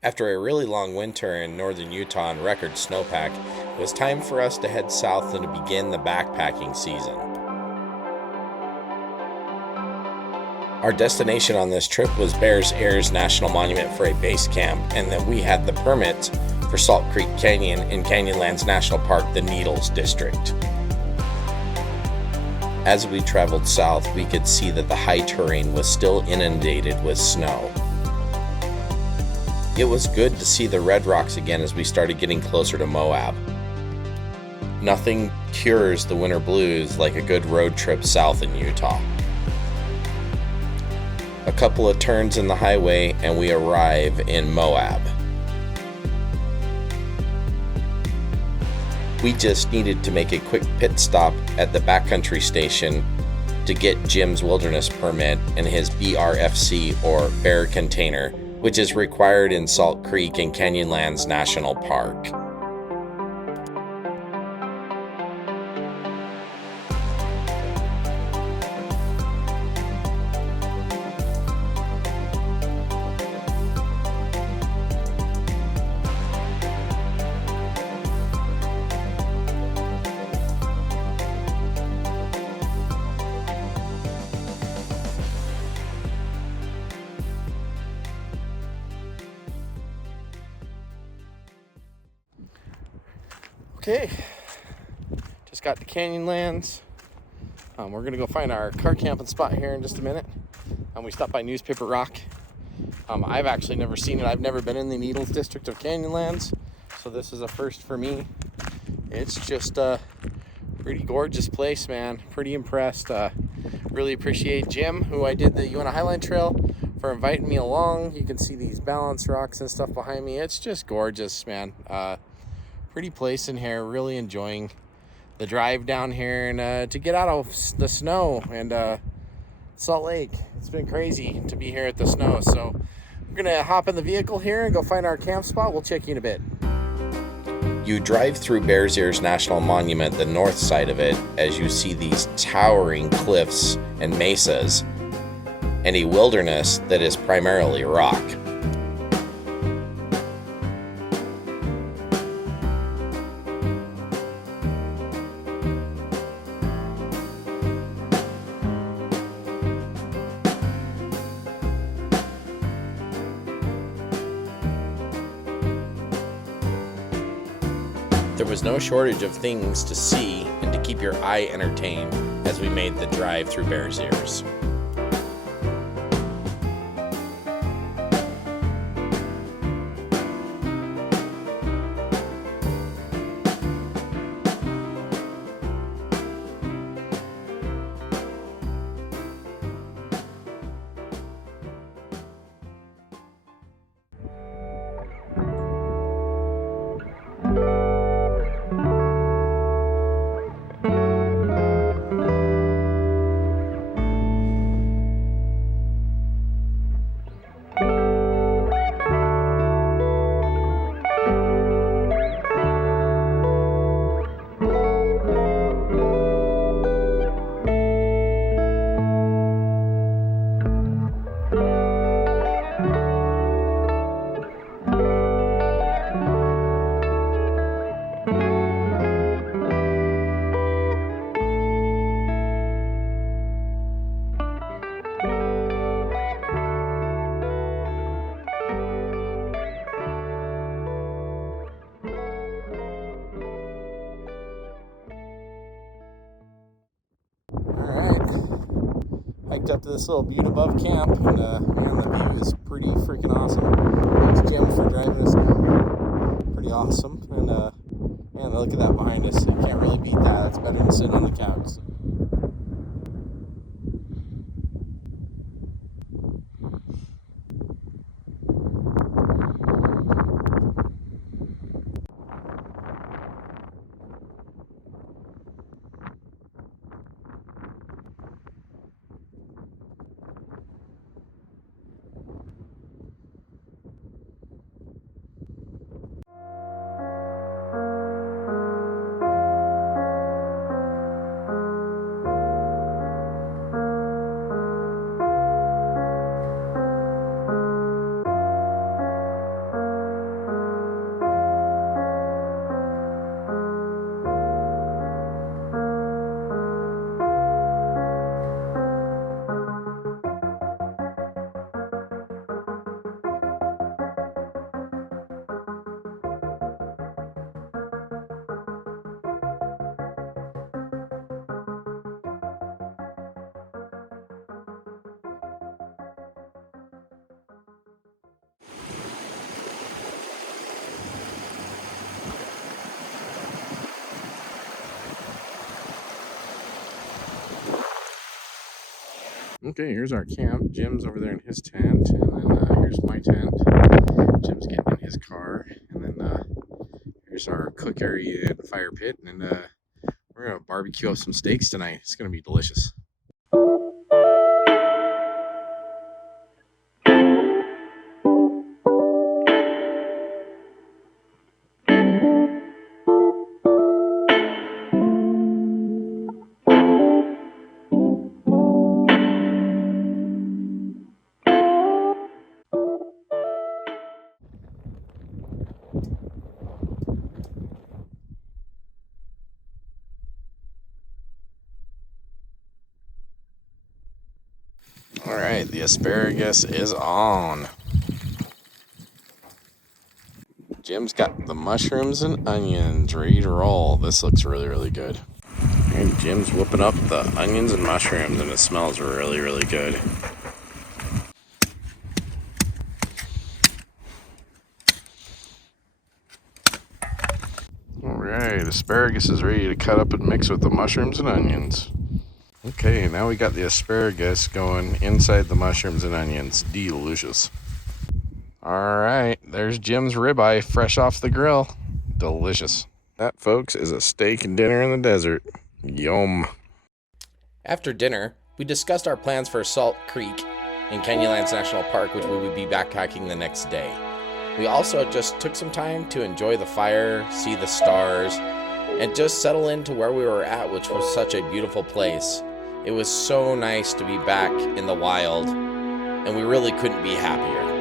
After a really long winter in northern Utah and record snowpack, it was time for us to head south and to begin the backpacking season. Our destination on this trip was Bears Ears National Monument for a base camp, and then we had the permit for Salt Creek Canyon in Canyonlands National Park, the Needles District. As we traveled south, we could see that the high terrain was still inundated with snow. It was good to see the red rocks again as we started getting closer to Moab. Nothing cures the winter blues like a good road trip south in Utah. A couple of turns in the highway and we arrive in Moab. We just needed to make a quick pit stop at the backcountry station to get Jim's wilderness permit and his BRFC or bear container, which is required in Salt Creek and Canyonlands National Park. Okay, just got to Canyonlands. We're gonna go find our car camping spot here in just a minute. We stopped by Newspaper Rock. I've actually never seen it. I've never been in the Needles district of Canyonlands, so this is a first for me. It's just a pretty gorgeous place, man. Pretty impressed. Really appreciate Jim, who I did the UNA Highline Trail, for inviting me along. You can see these balance rocks and stuff behind me. It's just gorgeous, man. Pretty place in here. Really enjoying the drive down here and to get out of the snow and Salt Lake. It's been crazy to be here at the snow. So we're gonna hop in the vehicle here and go find our camp spot. We'll check you in a bit. You drive through Bears Ears National Monument, the north side of it, as you see these towering cliffs and mesas and a wilderness that is primarily rock. There was no shortage of things to see and to keep your eye entertained as we made the drive through Bears Ears. Hiked up to this little butte above camp, and man, the view is pretty freaking awesome. Thanks, Jim, for driving us down. Pretty awesome, and man, look at that behind us. You can't really beat that. It's better than sitting on the couch. Okay, here's our camp. Jim's over there in his tent, and then here's my tent. Jim's getting in his car, and then here's our cook area and fire pit, and we're gonna barbecue up some steaks tonight. It's gonna be delicious. All right, the asparagus is on. Jim's got the mushrooms and onions ready to roll. This looks really, really good. And Jim's whipping up the onions and mushrooms, and it smells really, really good. All right, asparagus is ready to cut up and mix with the mushrooms and onions. Okay, now we got the asparagus going inside the mushrooms and onions. Delicious. All right, there's Jim's ribeye fresh off the grill. Delicious. That, folks, is a steak and dinner in the desert. Yum. After dinner, we discussed our plans for Salt Creek in Canyonlands National Park, which we would be backpacking the next day. We also just took some time to enjoy the fire, see the stars, and just settle into where we were at, which was such a beautiful place. It was so nice to be back in the wild, and we really couldn't be happier.